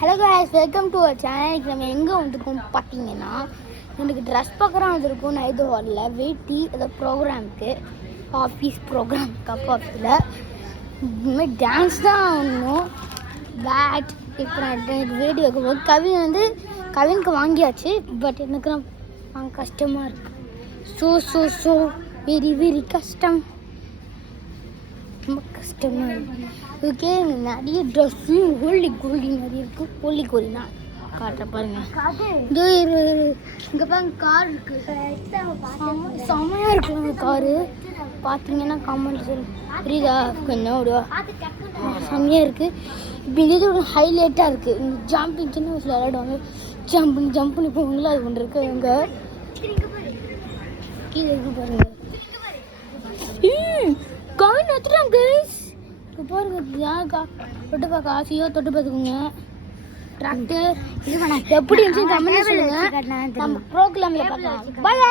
Hello guys, welcome to our channel. நம்ம எங்கே வந்துருக்கோம் பார்த்தீங்கன்னா, எனக்கு ட்ரெஸ் பார்க்குறோம் வந்திருக்கோம். நைட்டு ஹாலில் வெயிட்டி ஏதோ ப்ரோக்ராமுக்கு, ஆஃபீஸ் ப்ரோக்ராம் கப் ஆஃபீஸில் இனிமேல் டான்ஸ் தான் ஆகணும். பேட் இப்போ நான் வீடியோ வைக்கும்போது கவினுக்கு வாங்கியாச்சு. பட் எனக்கு தான் கஷ்டமாக இருக்குது. ஸோ வெரி கஷ்டம், ரொம்ப கஷ்டமாக இருக்குது. இதுக்கே நிறைய ட்ரெஸ்ஸு கோல்டி நிறைய இருக்குது. கோல்டினா காட்டுற பாருங்க. இங்கே பாருங்க, கார் இருக்குது. செம்மையாக இருக்குங்க காரு. பார்த்தீங்கன்னா கமெண்ட் புரியுதா? கொஞ்சம் விடுவா, செம்மையாக இருக்குது. இப்போ இது ஒரு ஹைலைட்டாக இருக்குது. இங்கே ஜம்பிங் சின்ன வயசில் விளையாடுவாங்க. ஜம்ப் பண்ணி போவாங்களோ அது ஒன்று இருக்குது. இங்கே கீழே இருக்கு பாருங்க. காயின் வச்சுட்டாங்க கைஸ். இப்போ பாருங்க, யாருக்கா தொட்டு பார்க்க ஆசையோ தொட்டு பார்த்துக்கோங்க. டிராக்டர் எப்படி இருந்துச்சு கமெண்ட் சொல்லுங்க. நம்ம ப்ரோக்ராமில் பார்க்கலாம். பாய்.